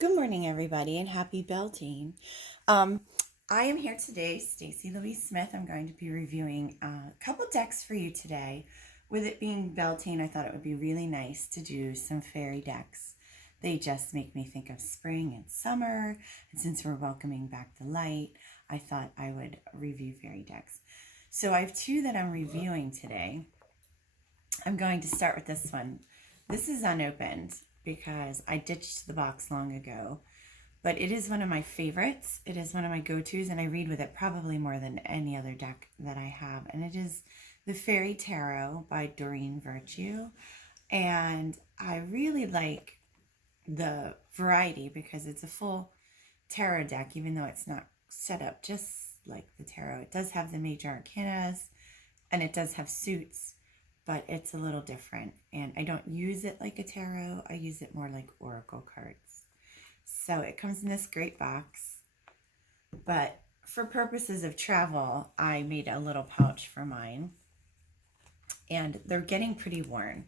Good morning, everybody, and happy Beltane. Um, I am here today, Staci Louise Smith. I'm going to be reviewing a couple decks for you today. With it being Beltane, I thought it would be really nice to do some fairy decks. They just make me think of spring and summer, and since we're welcoming back the light, I thought I would review fairy decks. So I have two that I'm reviewing today. I'm going to start with this one. This is unopened because I ditched the box long ago, but it is one of my favorites. It is one of my go-tos, and I read with it probably more than any other deck that I have, and it is the Fairy Tarot by Doreen Virtue. And I really like the variety because it's a full tarot deck, even though it's not set up just like the tarot. It does have the major arcanas, and it does have suits, but it's a little different. And I don't use it like a tarot. I use it more like oracle cards. So it comes in this great box, but for purposes of travel, I made a little pouch for mine. And they're getting pretty worn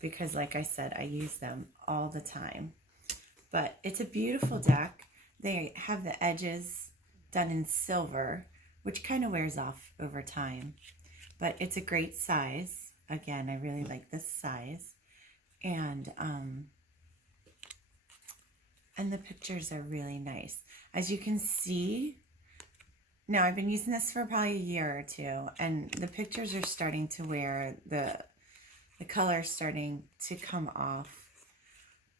because, like I said, I use them all the time. But it's a beautiful deck. They have the edges done in silver, which kind of wears off over time. But it's a great size. Again, I really like this size. And the pictures are really nice. As you can see, now I've been using this for probably a year or two, and the pictures are starting to wear, the color is starting to come off.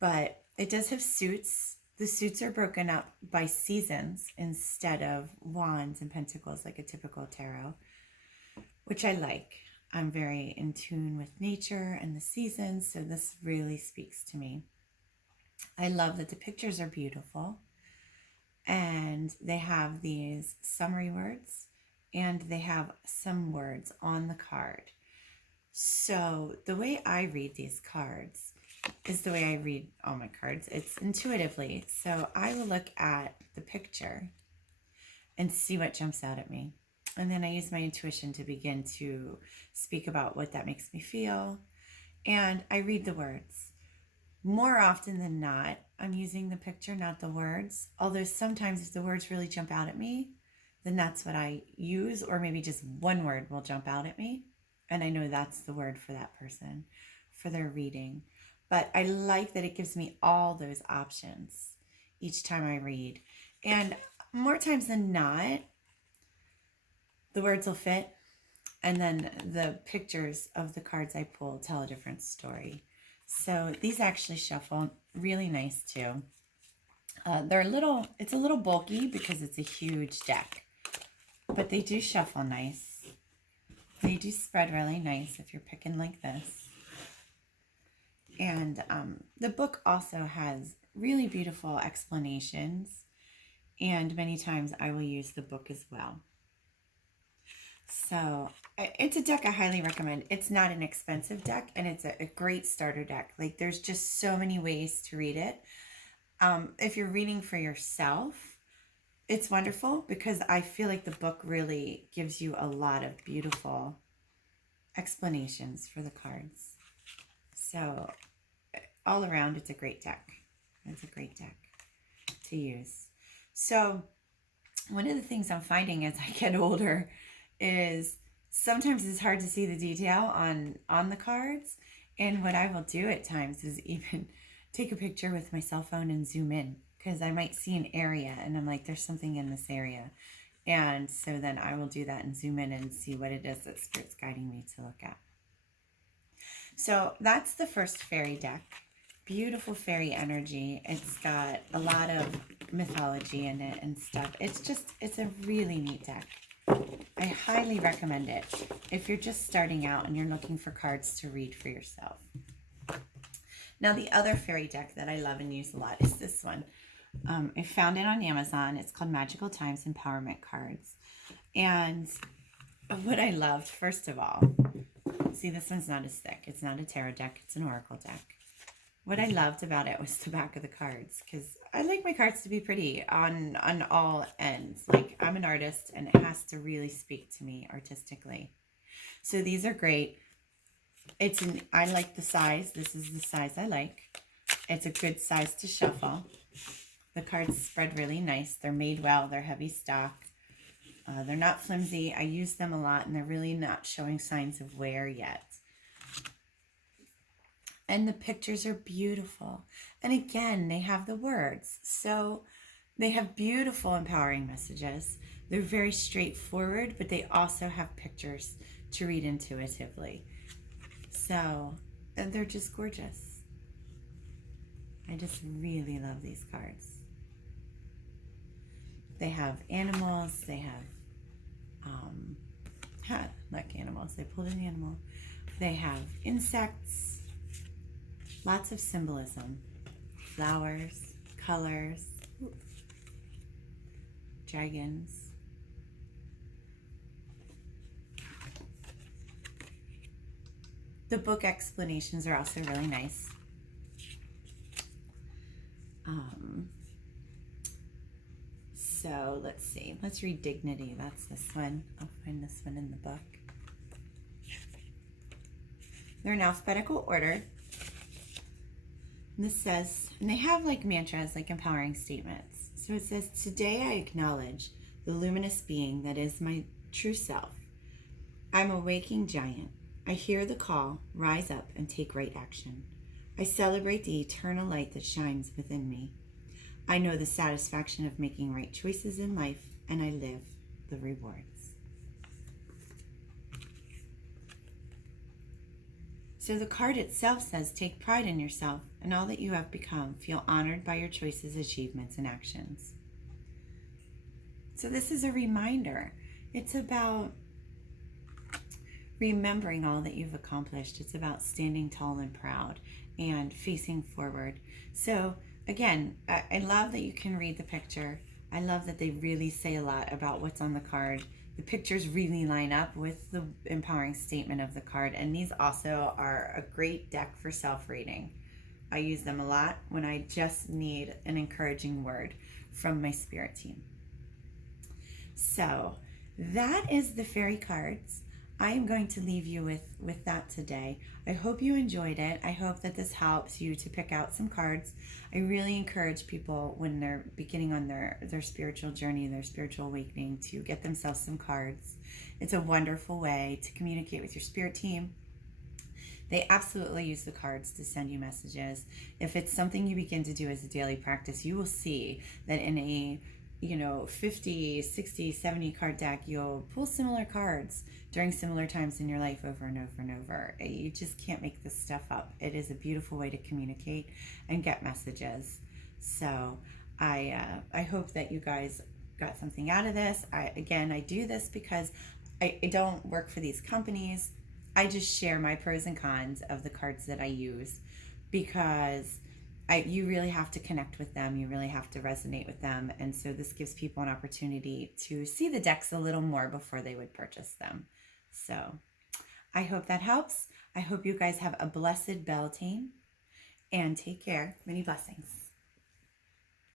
But it does have suits. The suits are broken up by seasons instead of wands and pentacles like a typical tarot, which I like. I'm very in tune with nature and the seasons, so this really speaks to me. I love that the pictures are beautiful, and they have these summary words, and they have some words on the card. So the way I read these cards is the way I read all my cards. It's intuitively. So I will look at the picture and see what jumps out at me. And then I use my intuition to begin to speak about what that makes me feel. And I read the words. More often than not, I'm using the picture, not the words. Although sometimes if the words really jump out at me, then that's what I use. Or maybe just one word will jump out at me, and I know that's the word for that person, for their reading. But I like that it gives me all those options each time I read. And more times than not, the words will fit, and then the pictures of the cards I pull tell a different story. So these actually shuffle really nice too. It's a little bulky because it's a huge deck, but they do shuffle nice. They do spread really nice if you're picking like this. And the book also has really beautiful explanations, and many times I will use the book as well. So it's a deck I highly recommend. It's not an expensive deck, and it's a great starter deck. Like, there's just so many ways to read it. If you're reading for yourself, it's wonderful because I feel like the book really gives you a lot of beautiful explanations for the cards. So all around, it's a great deck. It's a great deck to use. So one of the things I'm finding as I get older is sometimes it's hard to see the detail on the cards. And what I will do at times is even take a picture with my cell phone and zoom in, because I might see an area and I'm like, there's something in this area. And so then I will do that and zoom in and see what it is that Spirit's guiding me to look at. So that's the first fairy deck. Beautiful fairy energy. It's got a lot of mythology in it and stuff. It's a really neat deck. I highly recommend it if you're just starting out and you're looking for cards to read for yourself. Now, the other fairy deck that I love and use a lot is this one. I found it on Amazon. It's called Magical Times Empowerment Cards. And what I loved, first of all, see, this one's not as thick. It's not a tarot deck. It's an oracle deck. What I loved about it was the back of the cards, because I like my cards to be pretty on all ends. Like, I'm an artist, and it has to really speak to me artistically. So these are great. I like the size. This is the size I like. It's a good size to shuffle. The cards spread really nice. They're made well. They're heavy stock. They're not flimsy. I use them a lot, and they're really not showing signs of wear yet. And the pictures are beautiful. And again, they have the words. So they have beautiful, empowering messages. They're very straightforward, but they also have pictures to read intuitively. So, and they're just gorgeous. I just really love these cards. They have animals. They have, like animals. They pulled an animal. They have insects. Lots of symbolism. Flowers, colors, dragons. The book explanations are also really nice. So let's see. Let's read Dignity. That's this one. I'll find this one in the book. They're in alphabetical order. And this says, and they have like mantras, like empowering statements. So it says, today I acknowledge the luminous being that is my true self. I'm a waking giant. I hear the call, rise up and take right action. I celebrate the eternal light that shines within me. I know the satisfaction of making right choices in life, and I live the rewards. So the card itself says, take pride in yourself and all that you have become. Feel honored by your choices, achievements, and actions. So this is a reminder. It's about remembering all that you've accomplished. It's about standing tall and proud and facing forward. So again, I love that you can read the picture. I love that they really say a lot about what's on the card. The pictures really line up with the empowering statement of the card. And these also are a great deck for self-reading. I use them a lot when I just need an encouraging word from my spirit team. So that is the fairy cards. I am going to leave you with that today. I hope you enjoyed it. I hope that this helps you to pick out some cards. I really encourage people when they're beginning on their spiritual journey, their spiritual awakening, to get themselves some cards. It's a wonderful way to communicate with your spirit team. They absolutely use the cards to send you messages. If it's something you begin to do as a daily practice, you will see that in a 50, 60, 70 card deck, you'll pull similar cards during similar times in your life over and over and over. You just can't make this stuff up. It is a beautiful way to communicate and get messages. So I hope that you guys got something out of this. I do this because I don't work for these companies. I just share my pros and cons of the cards that I use, because you really have to connect with them. You really have to resonate with them. And so this gives people an opportunity to see the decks a little more before they would purchase them. So I hope that helps. I hope you guys have a blessed Beltane, and take care. Many blessings.